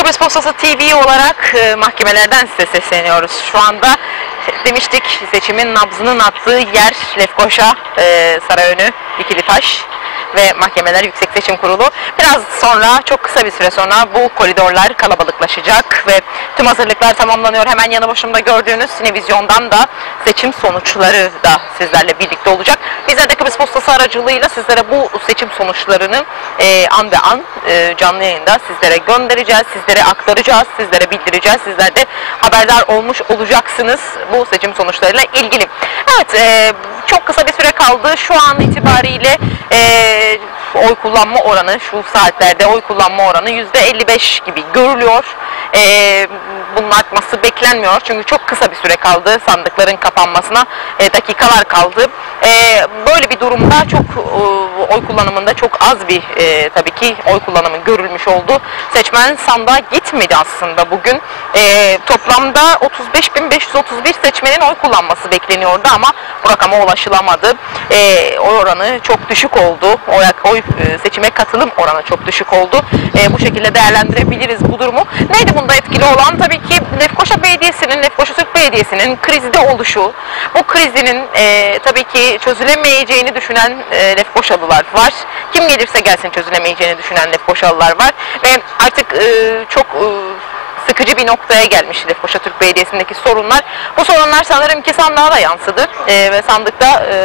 Kıbrıs Postası TV olarak e, mahkemelerden size sesleniyoruz. Şu anda demiştik seçimin nabzının attığı yer Lefkoşa, e, Sarayönü, Dikilitaş ve Mahkemeler Yüksek Seçim Kurulu. Biraz sonra, çok kısa bir süre sonra bu koridorlar kalabalıklaşacak ve tüm hazırlıklar tamamlanıyor. Hemen yanı başımda gördüğünüz Sinevizyon'dan da seçim sonuçları da sizlerle birlikte olacak. Bizler de Kıbrıs Postası aracılığıyla sizlere bu seçim sonuçlarını e, an ve an e, canlı yayında sizlere göndereceğiz, sizlere aktaracağız, sizlere bildireceğiz. Sizler de haberdar olmuş olacaksınız bu seçim sonuçlarıyla ilgili. Evet, e, çok kısa bir süre kaldı. Şu an itibariyle e, oy kullanma oranı, şu saatlerde oy kullanma oranı %55 gibi görülüyor. E, bunun artması beklenmiyor. Çünkü çok kısa bir süre kaldı sandıkların kapanmasına. E, dakikalar kaldı. E, böyle bir durumda çok e, oy kullanımında çok az bir e, tabii ki oy kullanımı görülmüş oldu. Seçmen sandığa gitmedi aslında bugün. E, toplamda 35.531 seçmenin oy kullanması bekleniyordu ama bu rakama ulaşılamadı. E, oy oranı çok düşük oldu. Oy, oy e, seçime katılım oranı çok düşük oldu. E, bu şekilde değerlendirebiliriz bu durumu. Neydi bunda etkili olan? Tabii ki Lefkoşa Belediyesi'nin, Lefkoşa Türk Belediyesi'nin krizde oluşu. Bu krizinin e, tabii ki çözülemeyeceğini düşünen e, Lefkoşalılar var. Kim gelirse gelsin çözülemeyeceğini düşünen Lefkoşalılar var. Ve artık e, çok e, sıkıcı bir noktaya gelmiş Lefkoşa Türk Belediyesi'ndeki sorunlar. Bu sorunlar sanırım ki sandığa da yansıdı E, ve sandıkta e,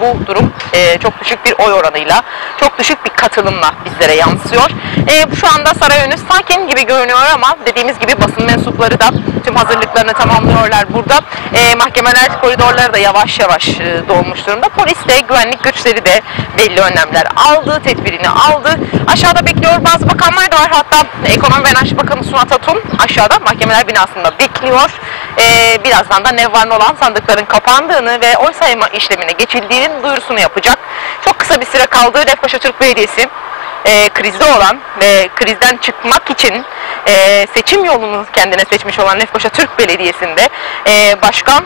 bu durum e, çok düşük bir oy oranıyla, çok düşük bir katılımla bizlere yansıyor. E, şu anda Sarayönü sakin gibi görünüyor ama dediğimiz gibi basın mensupları da tüm hazırlıklarını tamamlıyorlar burada. E, mahkemeler koridorları da yavaş yavaş e, dolmuş durumda. Polis de, güvenlik güçleri de belli önlemler aldı, tedbirini aldı. Aşağıda bekliyor bazı bakanlar da var. Hatta Ekonomi ve Enerji Bakanı Sunat Atun aşağıda mahkemeler binasında bekliyor. E, birazdan da nevvarın olan sandıkların kapandığını ve oy sayma işlemine geçildiğinin duyurusunu yapacak. Çok kısa bir süre kaldı. Lefkoşa Türk Belediyesi e, krizde olan ve krizden çıkmak için e, seçim yolunu kendine seçmiş olan Lefkoşa Türk Belediyesi'nde e, başkan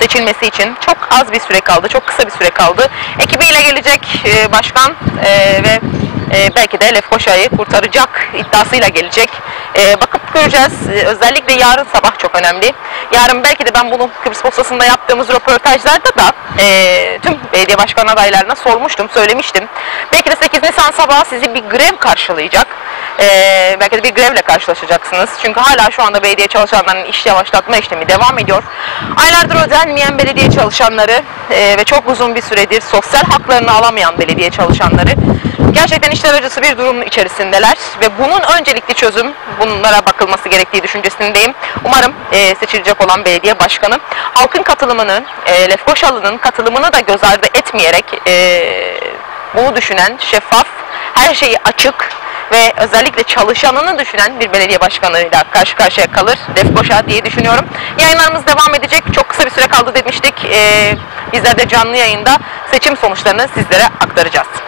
seçilmesi için çok az bir süre kaldı, çok kısa bir süre kaldı. Ekibiyle gelecek e, başkan e, ve e, belki de Lefkoşa'yı kurtaracak iddiasıyla gelecek. E, göreceğiz. E, özellikle yarın sabah çok önemli. Yarın belki de ben bunu Kıbrıs Postası'nda yaptığımız röportajlarda da e, tüm belediye başkan adaylarına sormuştum, söylemiştim. Belki de 8 Nisan sabahı sizi bir grev karşılayacak. E, belki de bir grevle karşılaşacaksınız. Çünkü hala şu anda belediye çalışanlarının iş yavaşlatma işlemi devam ediyor. Aylardır ödenmeyen belediye çalışanları e, ve çok uzun bir süredir sosyal haklarını alamayan belediye çalışanları gerçekten işler acısı bir durum içerisindeler ve bunun öncelikli çözüm bunlara bakılması gerektiği düşüncesindeyim. Umarım e, seçilecek olan belediye başkanı halkın katılımını, e, Lefkoşalı'nın katılımını da göz ardı etmeyerek e, bunu düşünen, şeffaf, her şeyi açık ve özellikle çalışanını düşünen bir belediye başkanıyla karşı karşıya kalır Lefkoşa diye düşünüyorum. Yayınlarımız devam edecek. Çok kısa bir süre kaldı demiştik. E, bizler de canlı yayında seçim sonuçlarını sizlere aktaracağız.